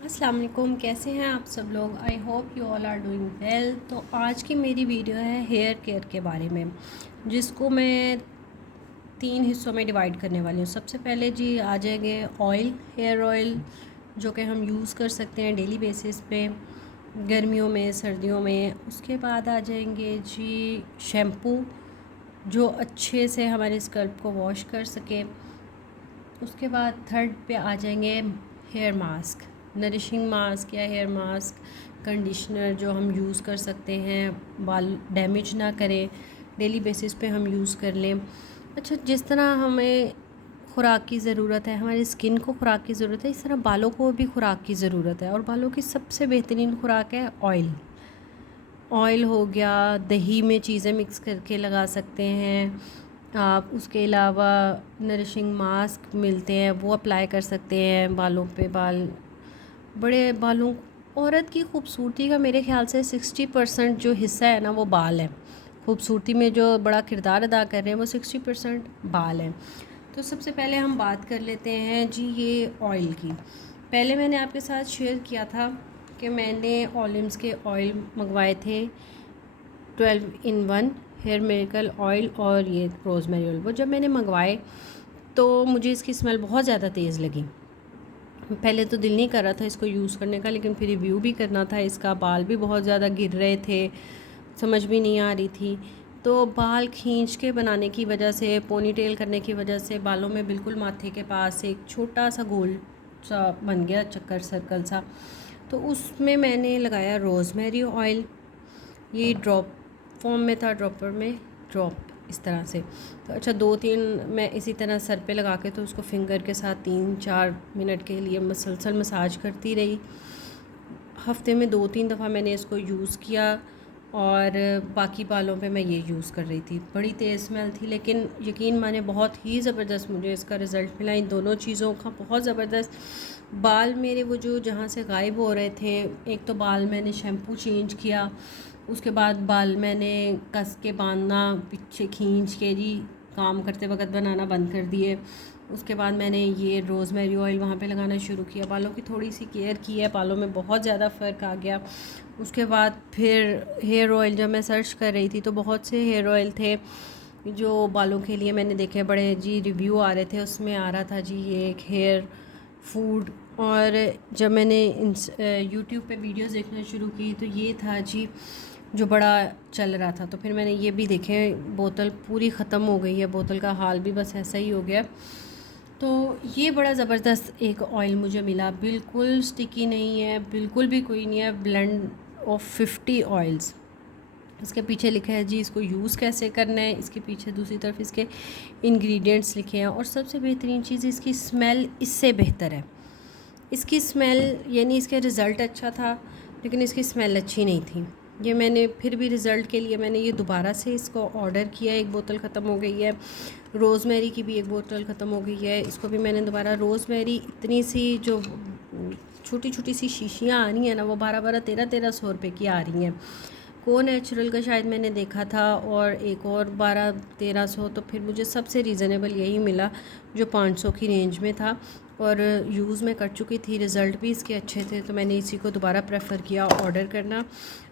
अस्सलाम वालेकुम, कैसे हैं आप सब लोग। I hope you all are doing well. तो आज की मेरी वीडियो है हेयर केयर के बारे में, जिसको मैं 3 हिस्सों में डिवाइड करने वाली हूँ। सबसे पहले जी आ जाएंगे ऑयल, हेयर ऑयल, जो कि हम यूज़ कर सकते हैं डेली बेसिस पे गर्मियों में, सर्दियों में। उसके बाद आ जाएंगे जी शैम्पू, जो अच्छे से हमारे स्कल्प को वॉश कर सके। उसके बाद थर्ड पे आ जाएंगे हेयर मास्क, नरिशिंग मास्क या हेयर मास्क, कंडीशनर जो हम यूज़ कर सकते हैं, बाल डैमेज ना करें, डेली बेसिस पे हम यूज़ कर लें। अच्छा, जिस तरह हमें खुराक की ज़रूरत है, हमारी स्किन को खुराक की ज़रूरत है, इस तरह बालों को भी खुराक की ज़रूरत है। और बालों की सबसे बेहतरीन खुराक है ऑयल। ऑयल हो गया, दही में चीज़ें मिक्स करके लगा सकते हैं आप। उसके अलावा नरिशिंग मास्क मिलते हैं, वो अप्लाई कर सकते हैं बालों पे। बड़े बालों, औरत की खूबसूरती का मेरे ख्याल से 60% जो हिस्सा है ना, वो बाल है। खूबसूरती में जो बड़ा किरदार अदा कर रहे हैं वो 60% बाल हैं। तो सबसे पहले हम बात कर लेते हैं जी ये ऑयल की। पहले मैंने आपके साथ शेयर किया था कि मैंने ओलिम्स के ऑयल मंगवाए थे, 12 in 1 हेयर मिरेकल ऑयल और ये रोज़मेरी ऑयल। वो जब मैंने मंगवाए तो मुझे इसकी स्मेल बहुत ज़्यादा तेज़ लगी। पहले तो दिल नहीं कर रहा था इसको यूज़ करने का, लेकिन फिर रिव्यू भी करना था इसका। बाल भी बहुत ज़्यादा गिर रहे थे, समझ भी नहीं आ रही थी। तो बाल खींच के बनाने की वजह से, पोनी टेल करने की वजह से बालों में बिल्कुल माथे के पास एक छोटा सा गोल सा बन गया, चक्कर सर्कल सा। तो उसमें मैंने लगाया रोज़मेरी ऑयल। ये ड्रॉप फॉर्म में था, ड्रॉपर में ड्रॉप इस तरह से। तो अच्छा, 2-3 मैं इसी तरह सर पे लगा के तो उसको फिंगर के साथ 3-4 मिनट के लिए मसलसल मसाज करती रही। हफ्ते में 2-3 दफ़ा मैंने इसको यूज़ किया और बाकी बालों पे मैं ये यूज़ कर रही थी। बड़ी तेज़ स्मेल थी, लेकिन यकीन माने बहुत ही ज़बरदस्त मुझे इसका रिज़ल्ट मिला, इन दोनों चीज़ों का बहुत ज़बरदस्त। बाल मेरे वो जो जहाँ से गायब हो रहे थे, एक तो बाल मैंने शैम्पू चेंज किया, उसके बाद बाल मैंने कस के बांधना, पीछे खींच के जी काम करते वक्त बनाना बंद कर दिए। उसके बाद मैंने ये रोज़मेरी ऑयल वहाँ पे लगाना शुरू किया। बालों की थोड़ी सी केयर की है, बालों में बहुत ज़्यादा फ़र्क आ गया। उसके बाद फिर हेयर ऑयल जब मैं सर्च कर रही थी तो बहुत से हेयर ऑयल थे जो बालों के लिए मैंने देखे, बड़े जी रिव्यू आ रहे थे। उसमें आ रहा था जी ये एक हेयर फूड। और जब मैंने यूट्यूब पे वीडियोस देखना शुरू की तो ये था जी जो बड़ा चल रहा था। तो फिर मैंने ये भी देखे, बोतल पूरी ख़त्म हो गई है, बोतल का हाल भी बस ऐसा ही हो गया। तो ये बड़ा ज़बरदस्त एक ऑयल मुझे मिला, बिल्कुल स्टिकी नहीं है, बिल्कुल भी कोई नहीं है। ब्लेंड ऑफ 50 ऑयल्स, इसके पीछे लिखा है जी इसको यूज़ कैसे करना है, इसके पीछे दूसरी तरफ इसके इंग्रेडिएंट्स लिखे हैं। और सबसे बेहतरीन चीज़, इसकी स्मेल इससे बेहतर है। इसकी स्मेल, यानी इसका रिज़ल्ट अच्छा था लेकिन इसकी स्मेल अच्छी नहीं थी। ये मैंने फिर भी रिज़ल्ट के लिए मैंने ये दोबारा से इसको ऑर्डर किया। एक बोतल ख़त्म हो गई है, रोज़मेरी की भी एक बोतल ख़त्म हो गई है, इसको भी मैंने दोबारा। रोज़मेरी इतनी सी जो छोटी छोटी सी शीशियाँ आ रही हैं ना, वो 12-13 रुपये की आ रही हैं। को नेचुरल का शायद मैंने देखा था, और एक और 1200-1300। तो फिर मुझे सबसे रीज़नेबल यही मिला जो 500 की रेंज में था। और यूज़ मैं कर चुकी थी, रिज़ल्ट भी इसके अच्छे थे, तो मैंने इसी को दोबारा प्रेफर किया ऑर्डर करना।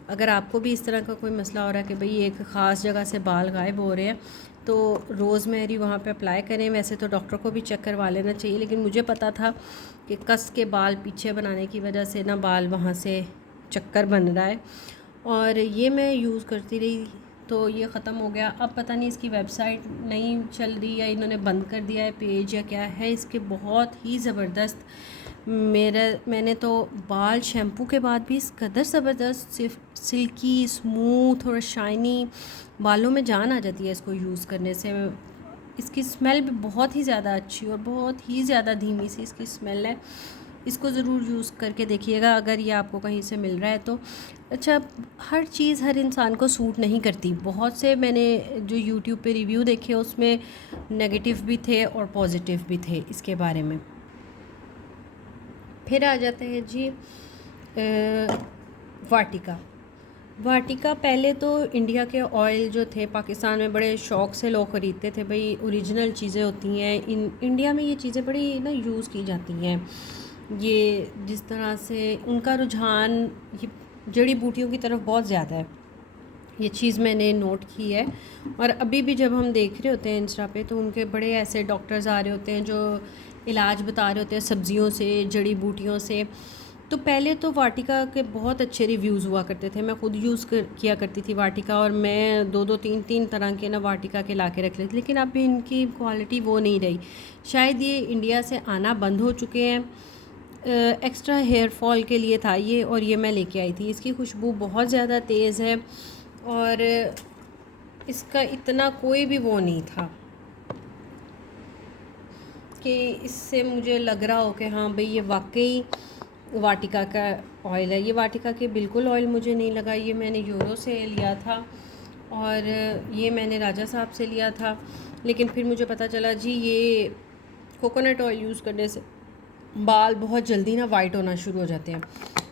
अगर आपको भी इस तरह का कोई मसला हो रहा है कि भाई एक ख़ास जगह से बाल गायब हो रहे हैं, तो रोज़मेरी वहाँ पे अप्लाई करें। वैसे तो डॉक्टर को भी चेक करवा लेना चाहिए, लेकिन मुझे पता था कि कस के बाल पीछे बनाने की वजह से ना बाल वहाँ से चक्कर बन रहा है। और ये मैं यूज़ करती रही तो ये ख़त्म हो गया। अब पता नहीं इसकी वेबसाइट नहीं चल रही, या इन्होंने बंद कर दिया है पेज, या क्या है। इसके बहुत ही ज़बरदस्त मैंने तो बाल शैम्पू के बाद भी इस कदर ज़बरदस्त, सिर्फ सिल्की स्मूथ और शाइनी बालों में जान आ जाती है इसको यूज़ करने से। इसकी स्मेल भी बहुत ही ज़्यादा अच्छी और बहुत ही ज़्यादा धीमी सी इसकी स्मेल है। इसको ज़रूर यूज़ करके देखिएगा अगर ये आपको कहीं से मिल रहा है तो। अच्छा, हर चीज़ हर इंसान को सूट नहीं करती। बहुत से मैंने जो यूट्यूब पे रिव्यू देखे उसमें नेगेटिव भी थे और पॉजिटिव भी थे इसके बारे में। फिर आ जाते हैं जी वाटिका। वाटिका पहले तो इंडिया के ऑयल जो थे पाकिस्तान में बड़े शौक़ से लोग ख़रीदते थे, भाई ओरिजिनल चीज़ें होती हैं। इंडिया में ये चीज़ें बड़ी ना यूज़ की जाती हैं। ये जिस तरह से उनका रुझान ये जड़ी बूटियों की तरफ बहुत ज़्यादा है, ये चीज़ मैंने नोट की है। और अभी भी जब हम देख रहे होते हैं इंस्टा पे, तो उनके बड़े ऐसे डॉक्टर्स आ रहे होते हैं जो इलाज बता रहे होते हैं सब्जियों से, जड़ी बूटियों से। तो पहले तो वाटिका के बहुत अच्छे रिव्यूज़ हुआ करते थे, मैं खुद किया करती थी वाटिका, और मैं दो दो तीन तीन तरह के ना वाटिका के ला के रख लेती, लेकिन अब इनकी क्वालिटी वो नहीं रही। शायद ये इंडिया से आना बंद हो चुके हैं। एक्स्ट्रा हेयर फॉल के लिए था ये, और ये मैं लेके आई थी। इसकी खुशबू बहुत ज़्यादा तेज़ है और इसका इतना कोई भी वो नहीं था कि इससे मुझे लग रहा हो कि हाँ भाई ये वाकई वाटिका का ऑयल है। ये वाटिका के बिल्कुल ऑयल मुझे नहीं लगा। ये मैंने यूरो से लिया था और ये मैंने राजा साहब से लिया था, लेकिन फिर मुझे पता चला जी ये कोकोनट ऑयल यूज़ करने से बाल बहुत जल्दी ना वाइट होना शुरू हो जाते हैं।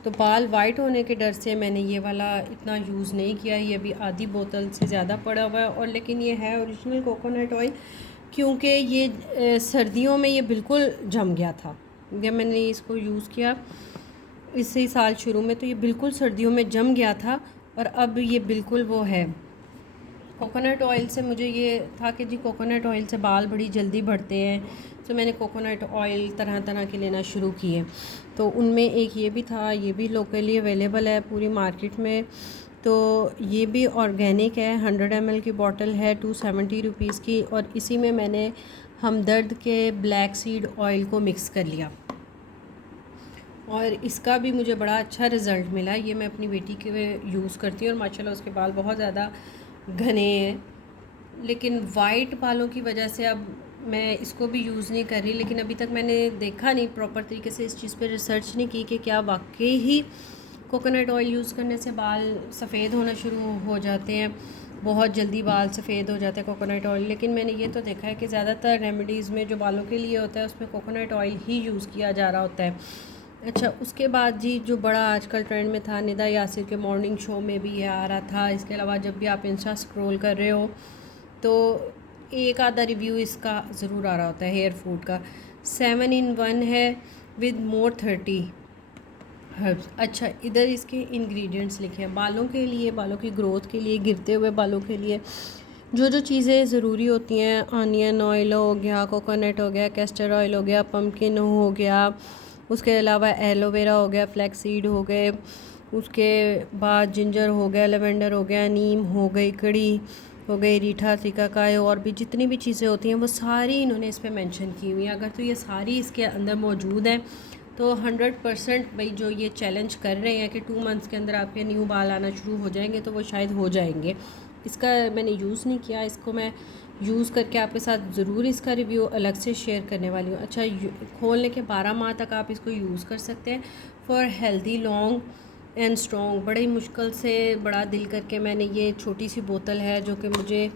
तो बाल वाइट होने के डर से मैंने ये वाला इतना यूज़ नहीं किया। ये अभी आधी बोतल से ज़्यादा पड़ा हुआ है, और लेकिन ये है ओरिजिनल कोकोनट ऑयल, क्योंकि ये सर्दियों में ये बिल्कुल जम गया था। जब मैंने इसको यूज़ किया इसी साल शुरू में, तो ये बिल्कुल सर्दियों में जम गया था, और अब ये बिल्कुल वो है। कोकोनट ऑयल से मुझे ये था कि जी कोकोनट ऑयल से बाल बड़ी जल्दी बढ़ते हैं, तो मैंने कोकोनट ऑयल तरह तरह के लेना शुरू किए। तो उनमें एक ये भी था, ये भी लोकली अवेलेबल है पूरी मार्केट में। तो ये भी ऑर्गेनिक है, 100 ml की बॉटल है, 270 रुपीज़ की, और इसी में मैंने हमदर्द के ब्लैक सीड ऑयल को मिक्स कर लिया, और इसका भी मुझे बड़ा अच्छा रिज़ल्ट मिला। ये मैं अपनी बेटी के यूज़ करती हूँ, और माशाल्लाह उसके बाल बहुत ज़्यादा घने हैं, लेकिन वाइट बालों की वजह से अब मैं इसको भी यूज़ नहीं कर रही। लेकिन अभी तक मैंने देखा नहीं प्रॉपर तरीके से, इस चीज़ पे रिसर्च नहीं की कि क्या वाकई ही कोकोनट ऑयल यूज़ करने से बाल सफ़ेद होना शुरू हो जाते हैं, बहुत जल्दी बाल सफ़ेद हो जाते हैं कोकोनट ऑयल। लेकिन मैंने ये तो देखा है कि ज़्यादातर रेमेडीज़ में जो बालों के लिए होता है उसमें कोकोनट ऑयल ही यूज़ किया जा रहा होता है। अच्छा, उसके बाद जी जो बड़ा आजकल ट्रेंड में था, निदा यासिर के मॉर्निंग शो में भी ये आ रहा था। इसके अलावा जब भी आप इंस्टा स्क्रॉल कर रहे हो तो एक आधा रिव्यू इसका ज़रूर आ रहा होता है हेयर फूड का। 7 in 1 है विद मोर 30 हर्ब्स। अच्छा, इधर इसके इंग्रेडिएंट्स लिखे हैं बालों के लिए, बालों की ग्रोथ के लिए, गिरते हुए बालों के लिए जो जो चीज़ें ज़रूरी होती हैं। ऑनियन ऑयल हो गया, कोकोनट हो गया, कैस्टर ऑयल हो गया, पम्पकिन हो गया, उसके अलावा एलोवेरा हो गया, फ्लैक्स सीड हो गए, उसके बाद जिंजर हो गया, लेवेंडर हो गया, नीम हो गई, कड़ी हो गई, रीठा, सिकाकाई, और भी जितनी भी चीज़ें होती हैं वो सारी इन्होंने इस पर मेंशन की हुई हैं। अगर तो ये सारी इसके अंदर मौजूद हैं तो 100% भाई जो ये चैलेंज कर रहे हैं कि 2 मंथ्स के अंदर आपके न्यू बाल आना शुरू हो जाएंगे, तो वो शायद हो जाएंगे। इसका मैंने यूज़ नहीं किया, इसको मैं यूज़ करके आपके साथ ज़रूर इसका रिव्यू अलग से शेयर करने वाली हूँ। अच्छा, खोलने के 12 माह तक आप इसको यूज़ कर सकते हैं for healthy long and strong. बड़ी मुश्किल से बड़ा दिल करके मैंने ये छोटी सी बोतल है जो कि मुझे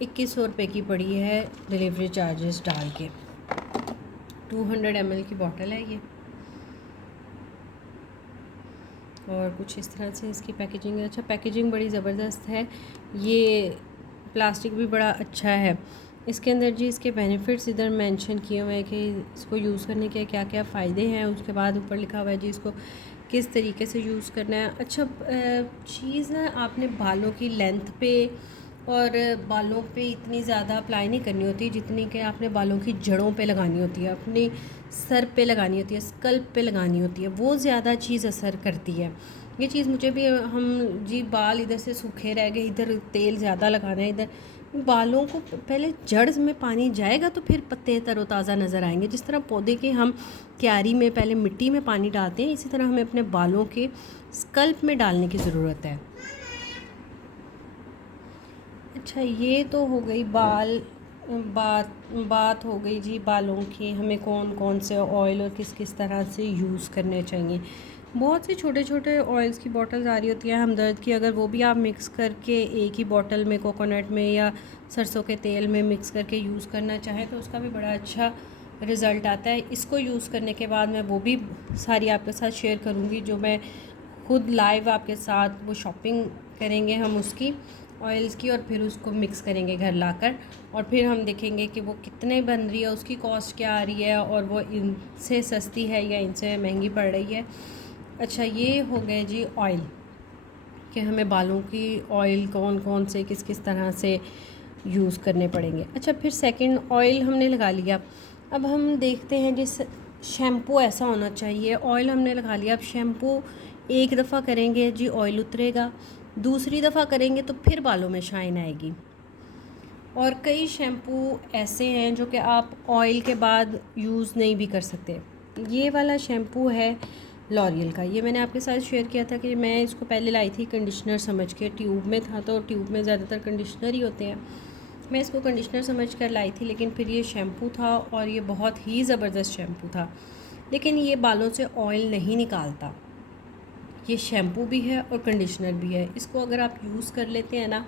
2100 रुपये की पड़ी है डिलीवरी चार्जेस डाल के। 200 ml की बोतल है ये, और कुछ इस तरह से इसकी पैकेजिंग है। अच्छा, पैकेजिंग बड़ी ज़बरदस्त है, ये प्लास्टिक भी बड़ा अच्छा है। इसके अंदर जी इसके बेनिफिट्स इधर मेंशन किए हुए हैं कि इसको यूज़ करने के क्या क्या फ़ायदे हैं। उसके बाद ऊपर लिखा हुआ है जी इसको किस तरीके से यूज़ करना है। अच्छा, चीज़ ना आपने बालों की लेंथ पे और बालों पे इतनी ज़्यादा अप्लाई नहीं करनी होती जितनी कि आपने बालों की जड़ों पे लगानी होती है, अपने सर पे लगानी होती है, स्कल्प पे लगानी होती है, वो ज़्यादा चीज़ असर करती है। ये चीज़ मुझे भी, हम जी बाल इधर से सूखे रह गए, इधर तेल ज़्यादा लगाना है, इधर बालों को पहले जड़ में पानी जाएगा तो फिर पत्ते तरोताज़ा नज़र आएंगे। जिस तरह पौधे के हम क्यारी में पहले मिट्टी में पानी डालते हैं, इसी तरह हमें अपने बालों के स्कल्प में डालने की ज़रूरत है। अच्छा, ये तो हो गई बात हो गई जी बालों की, हमें कौन कौन से ऑयल और किस किस तरह से यूज़ करने चाहिए। बहुत से छोटे छोटे ऑयल्स की बॉटल्स आ रही होती है हमदर्द की, अगर वो भी आप मिक्स करके एक ही बॉटल में कोकोनट में या सरसों के तेल में मिक्स करके यूज़ करना चाहें तो उसका भी बड़ा अच्छा रिज़ल्ट आता है। इसको यूज़ करने के बाद मैं वो भी सारी आपके साथ शेयर करूँगी, जो मैं खुद लाइव आपके साथ वो शॉपिंग करेंगे हम उसकी। ऑयल्स की, और फिर उसको मिक्स करेंगे घर लाकर, और फिर हम देखेंगे कि वो कितने बन रही है, उसकी कॉस्ट क्या आ रही है, और वो इनसे सस्ती है या इनसे महंगी पड़ रही है। अच्छा, ये हो गए जी ऑयल, कि हमें बालों की ऑयल कौन कौन से किस किस तरह से यूज़ करने पड़ेंगे। अच्छा, फिर सेकंड ऑयल हमने लगा लिया। अब हम देखते हैं जिस शैम्पू ऐसा होना चाहिए। ऑयल हमने लगा लिया, अब शैम्पू एक दफ़ा करेंगे जी ऑयल उतरेगा, दूसरी दफ़ा करेंगे तो फिर बालों में शाइन आएगी। और कई शैम्पू ऐसे हैं जो कि आप ऑयल के बाद यूज़ नहीं भी कर सकते। ये वाला शैम्पू है लॉरियल का, ये मैंने आपके साथ शेयर किया था कि मैं इसको पहले लाई थी कंडीशनर समझ के, ट्यूब में था तो ट्यूब में ज़्यादातर कंडीशनर ही होते हैं, मैं इसको कंडीशनर समझ कर लाई थी, लेकिन फिर ये शैम्पू था और ये बहुत ही ज़बरदस्त शैम्पू था, लेकिन ये बालों से ऑयल नहीं निकालता। ये शैम्पू भी है और कंडीशनर भी है। इसको अगर आप यूज़ कर लेते हैं ना,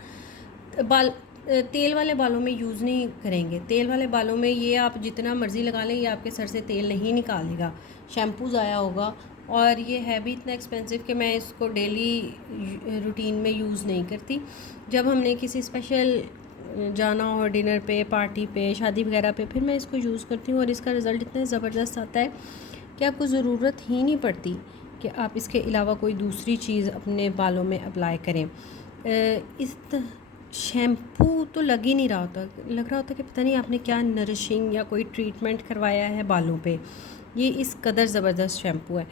तेल वाले बालों में यूज़ नहीं करेंगे। तेल वाले बालों में ये आप जितना मर्ज़ी लगा लें, ये आपके सर से तेल नहीं निकालेगा, शैम्पू ज़ाया होगा। और ये है भी इतना एक्सपेंसिव कि मैं इसको डेली रूटीन में यूज़ नहीं करती। जब हमने किसी स्पेशल जाना हो, डिनर पे, पार्टी पे, शादी वगैरह पे, फिर मैं इसको यूज़ करती हूँ और इसका रिज़ल्ट इतना ज़बरदस्त आता है कि आपको ज़रूरत ही नहीं पड़ती कि आप इसके अलावा कोई दूसरी चीज़ अपने बालों में अप्लाई करें। इस शैम्पू तो लग ही नहीं रहा होता, लग रहा होता कि पता नहीं आपने क्या नरिशिंग या कोई ट्रीटमेंट करवाया है बालों पे। ये इस कदर ज़बरदस्त शैम्पू है,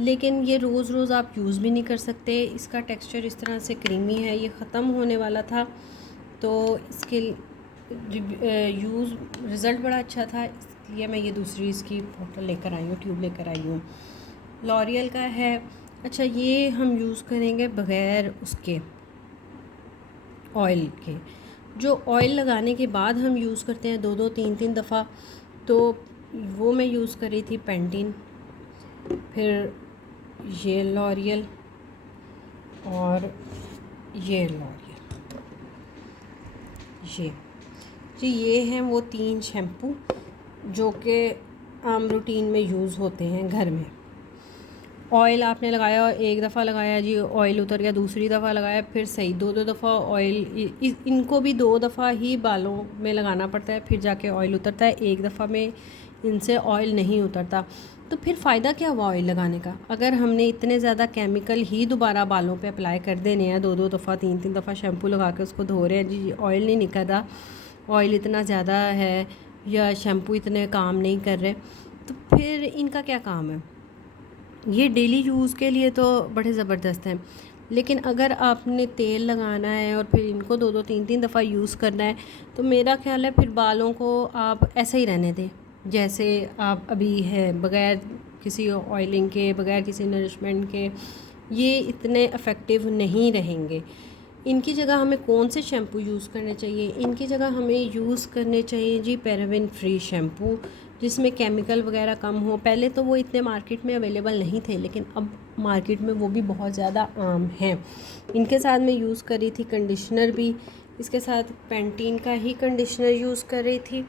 लेकिन ये रोज़ रोज़ आप यूज़ भी नहीं कर सकते। इसका टेक्सचर इस तरह से क्रीमी है, ये ख़त्म होने वाला था, तो इसके यूज़ रिज़ल्ट बड़ा अच्छा था, इसलिए मैं ये दूसरी इसकी बोतल लेकर आई हूँ, ट्यूब लेकर आई हूँ। लॉरियल का है। अच्छा, ये हम यूज़ करेंगे बग़ैर उसके ऑयल के। जो ऑयल लगाने के बाद हम यूज़ करते हैं 2-2 3-3 दफ़ा, तो वो मैं यूज़ कर रही थी पेंटीन, फिर ये लॉरियल और ये लॉरियल, ये हैं वो 3 शैम्पू जो कि आम रूटीन में यूज़ होते हैं घर में। ऑयल आपने लगाया, एक दफ़ा लगाया जी ऑयल उतर गया, दूसरी दफ़ा लगाया फिर सही, 2-2 दफ़ा ऑयल, इनको भी 2 दफ़ा ही बालों में लगाना पड़ता है, फिर जाके ऑयल उतरता है। एक दफ़ा में इनसे ऑयल नहीं उतरता, तो फिर फ़ायदा क्या हुआ ऑयल लगाने का? अगर हमने इतने ज़्यादा केमिकल ही दोबारा बालों पे अप्लाई कर देने हैं, 2-2 दफ़ा 3-3 दफ़ा शैम्पू लगा के उसको धो रहे हैं जी, ऑयल नहीं निकल रहा, ऑयल इतना ज़्यादा है या शैम्पू इतने काम नहीं कर रहे, तो फिर इनका क्या काम है? ये डेली यूज़ के लिए तो बड़े ज़बरदस्त हैं, लेकिन अगर आपने तेल लगाना है और फिर इनको 2-2 3-3 दफ़ा यूज़ करना है, तो मेरा ख़्याल है फिर बालों को आप ऐसे ही रहने दें जैसे आप अभी है, बग़ैर किसी ऑयलिंग के, बग़ैर किसी नरिशमेंट के। ये इतने इफ़ेक्टिव नहीं रहेंगे। इनकी जगह हमें कौन से शैम्पू यूज़ करने चाहिए? इनकी जगह हमें यूज़ करने चाहिए जी पैराबेन फ्री शैम्पू, जिसमें केमिकल वगैरह कम हो। पहले तो वो इतने मार्केट में अवेलेबल नहीं थे, लेकिन अब मार्केट में वो भी बहुत ज़्यादा आम हैं। इनके साथ मैं यूज़ कर रही थी कंडीशनर भी, इसके साथ पेंटीन का ही कंडीशनर यूज़ कर रही थी,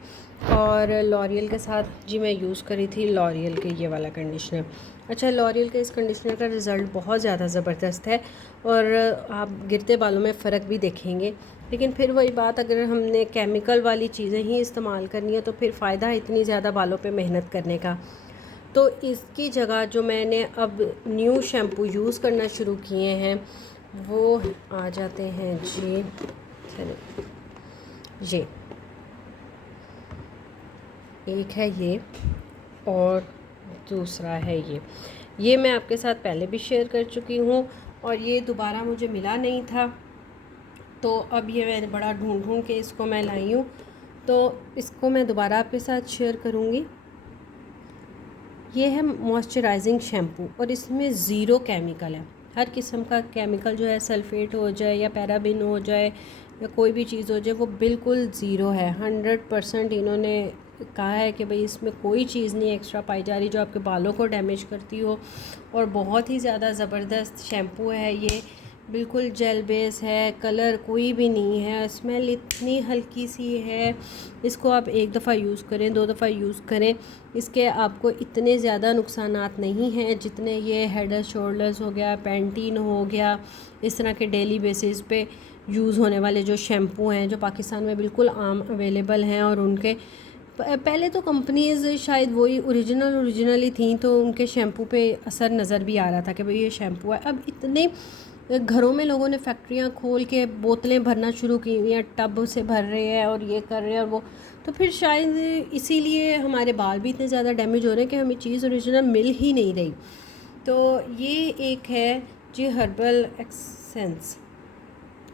और लॉरियल के साथ जी मैं यूज़ कर रही थी लॉरियल के ये वाला कंडीशनर। अच्छा, लॉरियल के इस कंडीशनर का रिज़ल्ट बहुत ज़्यादा ज़बरदस्त है और आप गिरते बालों में फ़र्क भी देखेंगे। लेकिन फिर वही बात, अगर हमने केमिकल वाली चीज़ें ही इस्तेमाल करनी है तो फिर फ़ायदा इतनी ज़्यादा बालों पे मेहनत करने का। तो इसकी जगह जो मैंने अब न्यू शैम्पू यूज़ करना शुरू किए हैं वो आ जाते हैं जी, ये एक है ये और दूसरा है ये मैं आपके साथ पहले भी शेयर कर चुकी हूँ और ये दोबारा मुझे मिला नहीं था, तो अब ये मैंने बड़ा ढूंढ के इसको मैं लाई हूँ, तो इसको मैं दोबारा आपके साथ शेयर करूँगी। ये है मॉइस्चराइजिंग शैम्पू और इसमें ज़ीरो केमिकल है। हर किस्म का केमिकल जो है, सल्फेट हो जाए या पैराबिन हो जाए या कोई भी चीज़ हो जाए, वो बिल्कुल ज़ीरो है। 100% इन्होंने कहा है कि भाई इसमें कोई चीज़ नहीं एक्स्ट्रा पाई जा रही जो आपके बालों को डैमेज करती हो, और बहुत ही ज़्यादा ज़बरदस्त शैम्पू है ये। बिल्कुल जेल बेस है, कलर कोई भी नहीं है, स्मेल इतनी हल्की सी है। इसको आप एक दफ़ा यूज़ करें, 2 दफ़ा यूज़ करें, इसके आपको इतने ज़्यादा नुकसानात नहीं हैं जितने ये हेड एंड शोल्डर्स हो गया, पेंटीन हो गया, इस तरह के डेली बेसिस पे यूज़ होने वाले जो शैम्पू हैं जो पाकिस्तान में बिल्कुल आम अवेलेबल हैं, और उनके पहले तो कंपनीज़ शायद वही ओरिजिनल ही थी, तो उनके शैम्पू पे असर नज़र भी आ रहा था कि भाई ये शैम्पू है। अब इतने घरों में लोगों ने फैक्ट्रियां खोल के बोतलें भरना शुरू की हुई हैं, टब से भर रहे हैं और ये कर रहे हैं और वो, तो फिर शायद इसीलिए हमारे बाल भी इतने ज़्यादा डैमेज हो रहे हैं कि हमें चीज़ ओरिजिनल मिल ही नहीं रही। तो ये एक है जी हर्बल एक्सेंस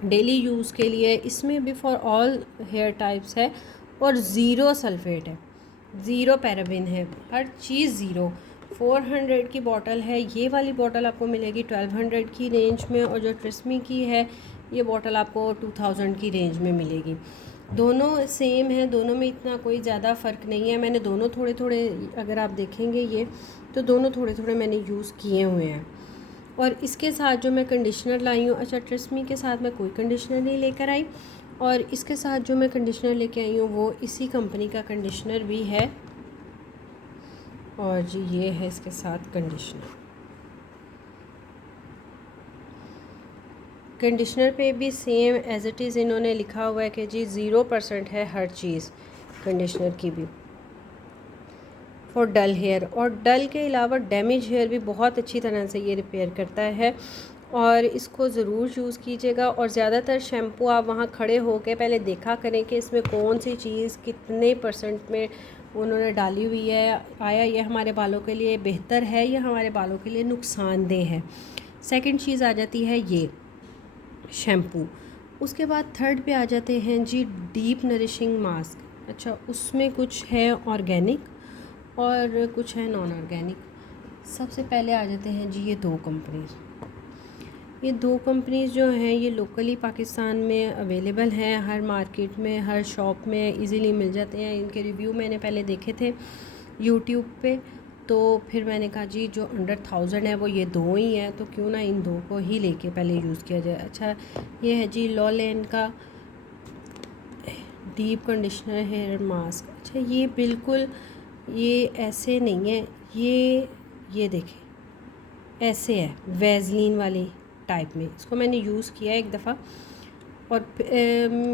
डेली यूज़ के लिए, इसमें भी फॉर ऑल हेयर टाइप्स है और ज़ीरो सल्फेट है, ज़ीरो पैराबिन है, हर चीज़ ज़ीरो। 400 की बॉटल है, ये वाली बॉटल आपको मिलेगी 1200 की रेंज में, और जो ट्रेस्मी की है ये बॉटल आपको 2000 की रेंज में मिलेगी। दोनों सेम है, दोनों में इतना कोई ज़्यादा फ़र्क नहीं है। मैंने दोनों थोड़े थोड़े, अगर आप देखेंगे ये, तो दोनों थोड़े थोड़े मैंने यूज़ किए हुए हैं। और इसके साथ जो मैं कंडीशनर लाई हूँ, अच्छा ट्रेस्मी के साथ मैं कोई कंडीशनर नहीं लेकर आई, और इसके साथ जो मैं कंडीशनर लेके आई हूँ वो इसी कंपनी का कंडीशनर भी है, और जी ये है इसके साथ कंडीशनर पे भी सेम एज़ इट इज़ इन्होंने लिखा हुआ है कि जी 0% है हर चीज़ कंडीशनर की भी फॉर डल हेयर, और डल के अलावा डैमेज हेयर भी बहुत अच्छी तरह से ये रिपेयर करता है, और इसको ज़रूर यूज़ कीजिएगा। और ज़्यादातर शैम्पू आप वहाँ खड़े होकर पहले देखा करें कि इसमें कौन सी चीज़ कितने % में उन्होंने डाली हुई है, आया ये हमारे बालों के लिए बेहतर है या हमारे बालों के लिए नुकसानदेह है। सेकंड चीज़ आ जाती है ये शैम्पू। उसके बाद थर्ड पे आ जाते हैं जी डीप नरिशिंग मास्क। अच्छा, उसमें कुछ है ऑर्गेनिक और कुछ है नॉन ऑर्गेनिक। सबसे पहले आ जाते हैं जी ये दो कंपनीज़ जो हैं ये लोकली पाकिस्तान में अवेलेबल हैं, हर मार्केट में हर शॉप में इजीली मिल जाते हैं। इनके रिव्यू मैंने पहले देखे थे यूट्यूब पे, तो फिर मैंने कहा जी जो अंडर 1000 है वो ये दो ही हैं, तो क्यों ना इन दो को ही लेके पहले यूज़ किया जाए। अच्छा, ये है जी लॉलेन का डीप कंडीशनर हेयर मास्क। अच्छा, ये बिल्कुल ये ऐसे नहीं है, ये देखें ऐसे है वैज़लीन वाली टाइप में। इसको मैंने यूज़ किया एक दफ़ा, और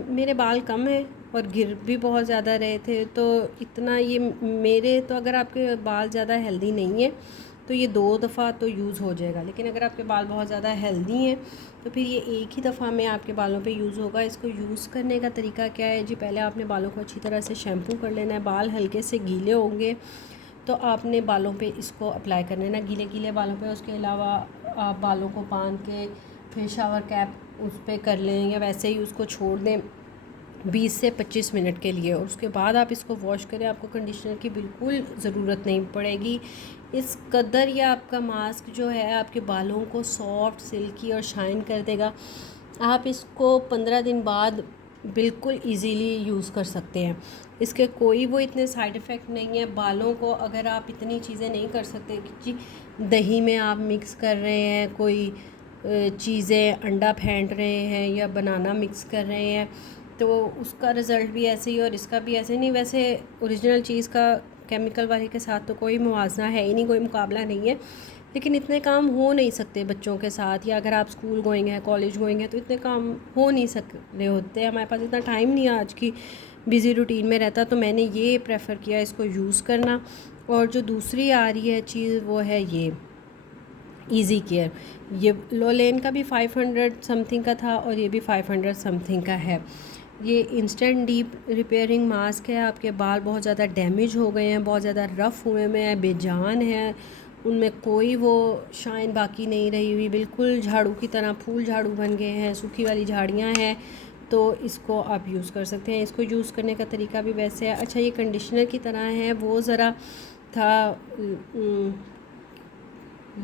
मेरे बाल कम हैं और गिर भी बहुत ज़्यादा रहे थे, तो इतना ये मेरे, तो अगर आपके बाल ज़्यादा हेल्दी नहीं है तो ये 2 दफ़ा तो यूज़ हो जाएगा, लेकिन अगर आपके बाल बहुत ज़्यादा हेल्दी हैं तो फिर ये एक ही दफ़ा में आपके बालों पे यूज़ होगा। इसको यूज़ करने का तरीका क्या है जी, पहले आपने बालों को अच्छी तरह से शैम्पू कर लेना है। बाल हल्के से गीले होंगे तो आपने बालों पे इसको अप्लाई कर लेना, गीले बालों पे। उसके अलावा आप बालों को बांध के फिर शावर कैप उस पर कर लें, या वैसे ही उसको छोड़ दें 20 से 25 मिनट के लिए, और उसके बाद आप इसको वॉश करें। आपको कंडीशनर की बिल्कुल ज़रूरत नहीं पड़ेगी। इस कदर यह आपका मास्क जो है आपके बालों को सॉफ्ट, सिल्की और शाइन कर देगा। आप इसको 15 दिन बाद बिल्कुल इजीली यूज़ कर सकते हैं। इसके कोई वो इतने साइड इफ़ेक्ट नहीं है। बालों को अगर आप इतनी चीज़ें नहीं कर सकते कि जी दही में आप मिक्स कर रहे हैं, कोई चीज़ें अंडा फेंट रहे हैं या बनाना मिक्स कर रहे हैं, तो उसका रिज़ल्ट भी ऐसे ही और इसका भी ऐसे नहीं। वैसे ओरिजिनल चीज़ का केमिकल वाले के साथ तो कोई मुवाजना है ही नहीं, कोई मुकाबला नहीं है, लेकिन इतने काम हो नहीं सकते बच्चों के साथ, या अगर आप स्कूल गोइंग हैं, कॉलेज गोइंग हैं, तो इतने काम हो नहीं सक रहे होते। हमारे पास इतना टाइम नहीं है, आज की बिज़ी रूटीन में रहता, तो मैंने ये प्रेफर किया इसको यूज़ करना। और जो दूसरी आ रही है चीज़ वो है ये इजी केयर। ये लोलेन का भी 500 समथिंग का था और ये भी 500 समथिंग का है। ये इंस्टेंट डीप रिपेयरिंग मास्क है। आपके बाल बहुत ज़्यादा डैमेज हो गए हैं, बहुत ज़्यादा रफ़ हुए में हैं, बेजान हैं, उनमें कोई वो शाइन बाकी नहीं रही हुई, बिल्कुल झाड़ू की तरह फूल झाड़ू बन गए हैं, सूखी वाली झाड़ियाँ हैं। तो इसको आप यूज़ कर सकते हैं। इसको यूज़ करने का तरीका भी वैसे है। अच्छा, ये कंडीशनर की तरह है, वो ज़रा था,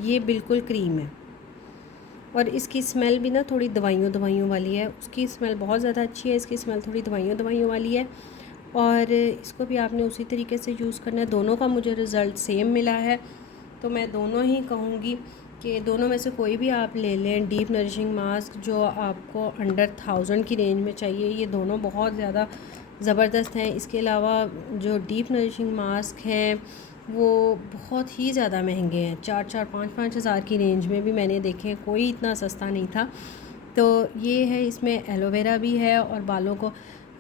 ये बिल्कुल क्रीम है, और इसकी स्मेल भी ना थोड़ी दवाइयों वाली है। उसकी स्मेल बहुत ज़्यादा अच्छी है, इसकी स्मेल थोड़ी दवाइयों वाली है। और इसको भी आपने उसी तरीके से यूज़ करना है। दोनों का मुझे रिज़ल्ट सेम मिला है, तो मैं दोनों ही कहूँगी कि दोनों में से कोई भी आप ले लें। डीप नरिशिंग मास्क जो आपको अंडर 1000 की रेंज में चाहिए, ये दोनों बहुत ज़्यादा ज़बरदस्त हैं। इसके अलावा जो डीप नरिशिंग मास्क हैं वो बहुत ही ज़्यादा महंगे हैं, 4-4, 5-5 हज़ार की रेंज में भी मैंने देखे हैं, कोई इतना सस्ता नहीं था। तो ये है, इसमें एलोवेरा भी है और बालों को,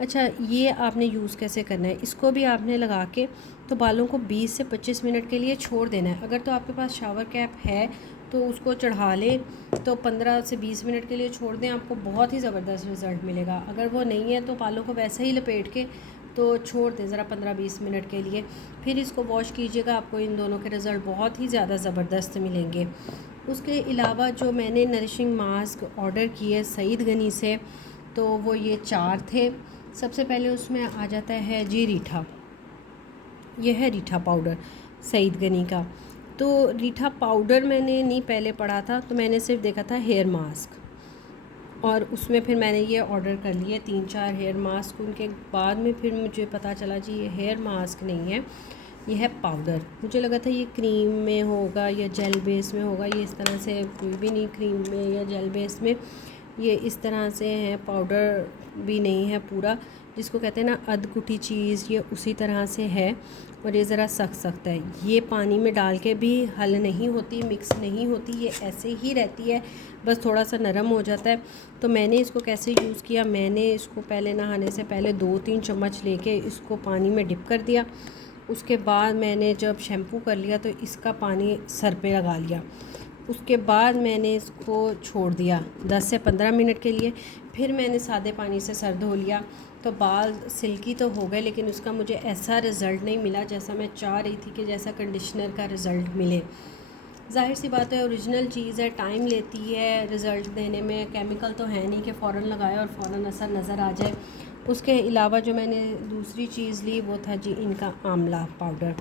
अच्छा ये आपने यूज़ कैसे करना है, इसको भी आपने लगा के तो बालों को 20 से 25 मिनट के लिए छोड़ देना है। अगर तो आपके पास शावर कैप है तो उसको चढ़ा लें, तो 15 से 20 मिनट के लिए छोड़ दें, आपको बहुत ही ज़बरदस्त रिज़ल्ट मिलेगा। अगर वो नहीं है तो बालों को वैसे ही लपेट के तो छोड़ दें ज़रा 15-20 मिनट के लिए, फिर इसको वॉश कीजिएगा, आपको इन दोनों के रिज़ल्ट बहुत ही ज़्यादा ज़बरदस्त मिलेंगे। उसके अलावा जो मैंने नरिशिंग मास्क ऑर्डर किए सईद गनी से, तो वो ये 4 थे। सबसे पहले उसमें आ जाता है जी रीठा, यह है रीठा पाउडर सईद गनी का। तो रीठा पाउडर मैंने नहीं पहले पढ़ा था, तो मैंने सिर्फ देखा था हेयर मास्क, और उसमें फिर मैंने ये ऑर्डर कर लिए 3-4 हेयर मास्क। उनके बाद में फिर मुझे पता चला जी ये हेयर मास्क नहीं है, ये है पाउडर। मुझे लगा था ये क्रीम में होगा या जेल बेस में होगा, ये इस तरह से कोई भी नहीं क्रीम में या जेल बेस में, ये इस तरह से है, पाउडर भी नहीं है पूरा, जिसको कहते हैं ना अधकुटी चीज़, ये उसी तरह से है। और ये ज़रा सख्त सख्त है, ये पानी में डाल के भी हल नहीं होती, मिक्स नहीं होती, ये ऐसे ही रहती है, बस थोड़ा सा नरम हो जाता है। तो मैंने इसको कैसे यूज़ किया, मैंने इसको पहले नहाने से पहले 2-3 चम्मच लेके इसको पानी में डिप कर दिया। उसके बाद मैंने जब शैम्पू कर लिया तो इसका पानी सर पे लगा लिया। उसके बाद मैंने इसको छोड़ दिया 10 से 15 मिनट के लिए, फिर मैंने सादे पानी से सर धो लिया। तो बाल सिल्की तो हो गए, लेकिन उसका मुझे ऐसा रिज़ल्ट नहीं मिला जैसा मैं चाह रही थी कि जैसा कंडीशनर का रिज़ल्ट मिले। ज़ाहिर सी बात है, ओरिजिनल चीज़ है, टाइम लेती है रिज़ल्ट देने में, केमिकल तो है नहीं कि फ़ौरन लगाए और फ़ौरन असर नज़र आ जाए। उसके अलावा जो मैंने दूसरी चीज़ ली वो था जी इनका आंवला पाउडर।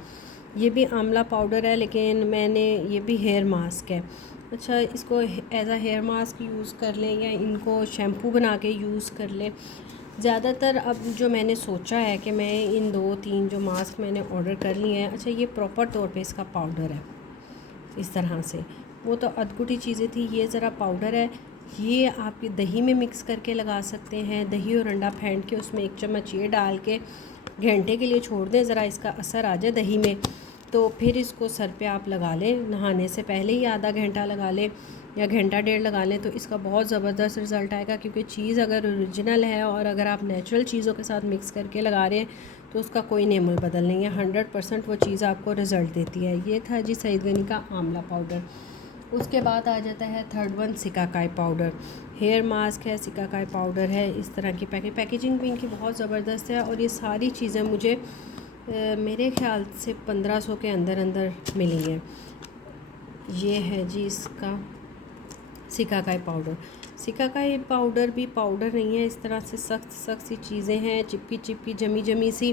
ये भी आंवला पाउडर है, लेकिन मैंने, ये भी हेयर मास्क है। अच्छा, इसको एज़ आ हेयर मास्क यूज़ कर लें या इनको शैम्पू बना के यूज़ कर लें। ज़्यादातर अब जो मैंने सोचा है कि मैं इन 2-3 जो मास्क मैंने ऑर्डर कर लिए हैं, अच्छा ये प्रॉपर तौर पे इसका पाउडर है इस तरह से, वो तो अधकुटी चीज़ें थी, ये ज़रा पाउडर है। ये आप दही में मिक्स करके लगा सकते हैं, दही और अंडा फेंट के उसमें 1 चम्मच ये डाल के घंटे के लिए छोड़ दें, ज़रा इसका असर आ जाए दही में, तो फिर इसको सर पे आप लगा लें, नहाने से पहले ही आधा घंटा लगा लें या घंटा डेढ़ लगा लें, तो इसका बहुत ज़बरदस्त रिज़ल्ट आएगा। क्योंकि चीज़ अगर ओरिजिनल है और अगर आप नेचुरल चीज़ों के साथ मिक्स करके लगा रहे हैं तो उसका कोई नेमल बदल नहीं है, 100% वो चीज़ आपको रिज़ल्ट देती है। ये था जी सईद गनी का आंवला पाउडर। उसके बाद आ जाता है third one shikakai powder, hair mask है, सिकाकाई पाउडर है, इस तरह की पैकेजिंग भी इनकी बहुत ज़बरदस्त है। और ये सारी चीज़ें मुझे मेरे ख्याल से 1500 के अंदर अंदर मिली हैं। ये है जी इसका सिकाकाई पाउडर। सिकाकाई पाउडर भी पाउडर नहीं है, इस तरह से सख्त सख्त सी चीज़ें हैं, चिपकी चिपकी जमी जमी सी।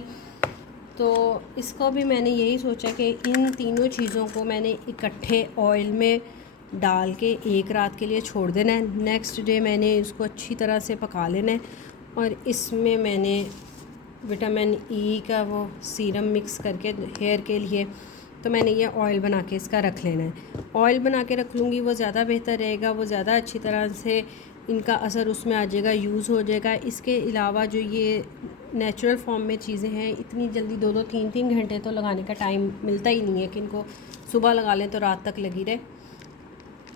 तो इसको भी मैंने यही सोचा कि इन तीनों चीज़ों को मैंने इकट्ठे ऑयल में डाल के 1 रात के लिए छोड़ देना है। नेक्स्ट डे मैंने इसको अच्छी तरह से पका लेना है, और इसमें मैंने विटामिन ई का वो सीरम मिक्स करके हेयर के लिए, तो मैंने ये ऑयल बना के इसका रख लेना है। ऑयल बना के रख लूँगी वो ज़्यादा बेहतर रहेगा, वो ज़्यादा अच्छी तरह से इनका असर उसमें आ जाएगा, यूज़ हो जाएगा। इसके अलावा जो ये नेचुरल फॉर्म में चीज़ें हैं, इतनी जल्दी 2-2 3-3 घंटे तो लगाने का टाइम मिलता ही नहीं है कि इनको सुबह लगा लें तो रात तक लगी रहे।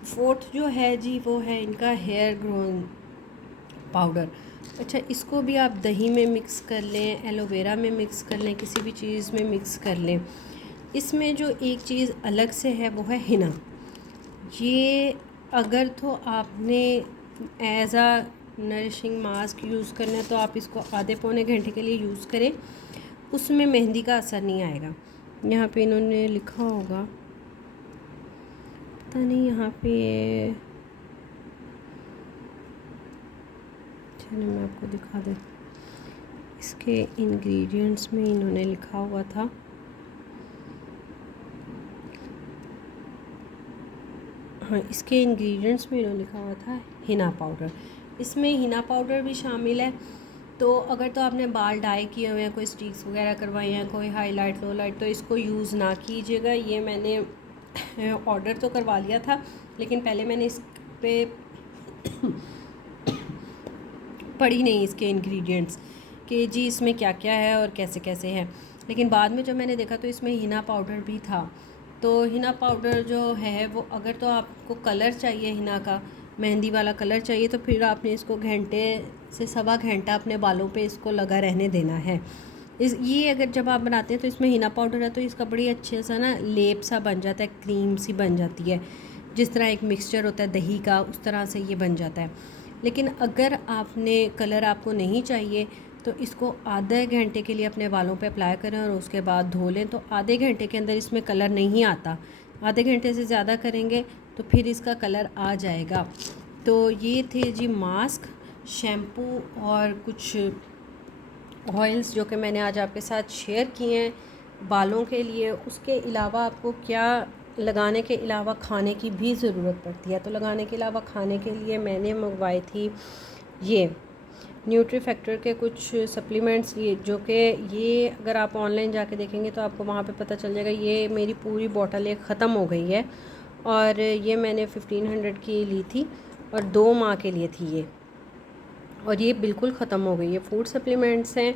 फोर्थ जो है जी वो है इनका हेयर ग्रोन पाउडर। अच्छा, इसको भी आप दही में मिक्स कर लें, एलोवेरा में मिक्स कर लें, किसी भी चीज़ में मिक्स कर लें। इसमें जो एक चीज़ अलग से है वो है हिना। ये अगर तो आपने एज आ नरिशिंग मास्क यूज़ करना है तो आप इसको आधे पौने घंटे के लिए यूज़ करें, उसमें मेहंदी का असर नहीं आएगा। यहाँ पे इन्होंने लिखा होगा, पता नहीं यहाँ पे, चलिए मैं आपको दिखा दें। इसके इंग्रेडिएंट्स में इन्होंने लिखा हुआ था, हाँ इसके इंग्रेडिएंट्स में इन्होंने लिखा हुआ था हिना पाउडर। इसमें हिना पाउडर भी शामिल है। तो अगर तो आपने बाल डाई किए हुए हैं, कोई स्टिक्स वगैरह करवाई हैं, कोई हाईलाइट लो लाइट, तो इसको यूज़ ना कीजिएगा। ये मैंने ऑर्डर तो करवा लिया था, लेकिन पहले मैंने इस पे पढ़ी नहीं इसके इंग्रेडिएंट्स कि जी इसमें क्या क्या है और कैसे कैसे है। लेकिन बाद में जब मैंने देखा तो इसमें हिना पाउडर भी था। तो हिना पाउडर जो है वो, अगर तो आपको कलर चाहिए हिना का, मेहंदी वाला कलर चाहिए तो फिर आपने इसको घंटे से सवा घंटा अपने बालों पे इसको लगा रहने देना है। ये अगर जब आप बनाते हैं तो इसमें हिना पाउडर है तो इसका बड़ी अच्छे सा ना लेप सा बन जाता है, क्रीम सी बन जाती है, जिस तरह एक मिक्सचर होता है दही का, उस तरह से ये बन जाता है। लेकिन अगर आपने कलर आपको नहीं चाहिए तो इसको आधे घंटे के लिए अपने बालों पे अप्लाई करें और उसके बाद धो लें, तो आधे घंटे के अंदर इसमें कलर नहीं आता। आधे घंटे से ज़्यादा करेंगे तो फिर इसका कलर आ जाएगा। तो ये थे जी मास्क, शैम्पू और कुछ ऑयल्स जो कि मैंने आज आपके साथ शेयर किए हैं बालों के लिए। उसके अलावा आपको क्या लगाने के अलावा खाने की भी ज़रूरत पड़ती है, तो लगाने के अलावा खाने के लिए मैंने मंगवाई थी ये न्यूट्री फैक्टर के कुछ सप्लीमेंट्स, ये जो कि ये अगर आप ऑनलाइन जाके देखेंगे तो आपको वहाँ पे पता चल जाएगा। ये मेरी पूरी बॉटल एक ख़त्म हो गई है और ये मैंने 1500 की ली थी और 2 माह के लिए थी ये, और ये बिल्कुल ख़त्म हो गई है। फूड सप्लीमेंट्स हैं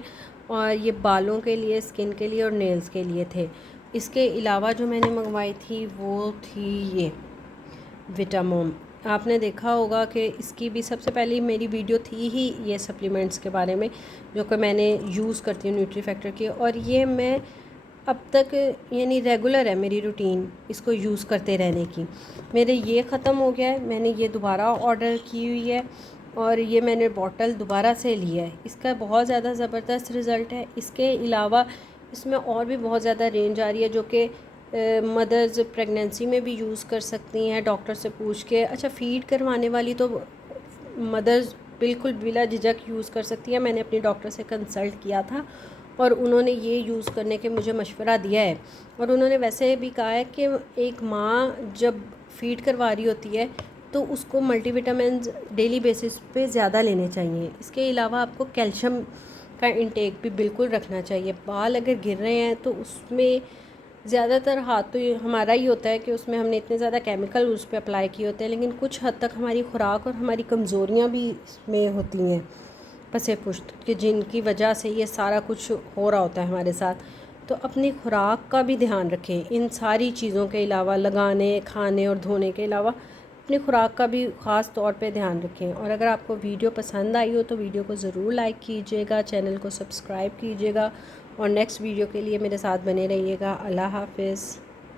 और ये बालों के लिए, स्किन के लिए और नेल्स के लिए थे। इसके अलावा जो मैंने मंगवाई थी वो थी ये विटामोम। आपने देखा होगा कि इसकी भी सबसे पहली मेरी वीडियो थी ही ये सप्लीमेंट्स के बारे में, जो कि मैंने यूज़ करती हूँ न्यूट्री फैक्टर की, और ये मैं अब तक यानी रेगुलर है मेरी रूटीन इसको यूज़ करते रहने की। मेरे ये ख़त्म हो गया है, मैंने ये दोबारा ऑर्डर की हुई है और ये मैंने बॉटल दोबारा से लिया है। इसका बहुत ज़्यादा ज़बरदस्त रिज़ल्ट है। इसके अलावा इसमें और भी बहुत ज़्यादा रेंज आ रही है जो कि मदर्स प्रेगनेंसी में भी यूज़ कर सकती हैं डॉक्टर से पूछ के। अच्छा, फ़ीड करवाने वाली तो मदर्स बिल्कुल बिला झिझक यूज़ कर सकती है। मैंने अपनी डॉक्टर से कंसल्ट किया था और उन्होंने ये यूज़ करने के मुझे मशवरा दिया है, और उन्होंने वैसे भी कहा है कि एक माँ जब फ़ीड करवा रही होती है तो उसको मल्टीविटामिन्स डेली बेसिस पे ज़्यादा लेने चाहिए। इसके अलावा आपको कैल्शियम का इंटेक भी बिल्कुल रखना चाहिए। बाल अगर गिर रहे हैं तो उसमें ज़्यादातर हाथ तो हमारा ही होता है कि उसमें हमने इतने ज़्यादा केमिकल उस पर अप्लाई किए होते हैं, लेकिन कुछ हद तक हमारी खुराक और हमारी कमज़ोरियाँ भी इसमें होती हैं पसे पुश्त, कि जिनकी वजह से ये सारा कुछ हो रहा होता है हमारे साथ। तो अपनी खुराक का भी ध्यान रखें। इन सारी चीज़ों के अलावा, लगाने, खाने और धोने के अलावा, अपनी खुराक का भी ख़ास तौर पे ध्यान रखें। और अगर आपको वीडियो पसंद आई हो तो वीडियो को ज़रूर लाइक कीजिएगा, चैनल को सब्सक्राइब कीजिएगा और नेक्स्ट वीडियो के लिए मेरे साथ बने रहिएगा। अल्लाह हाफ़िज़।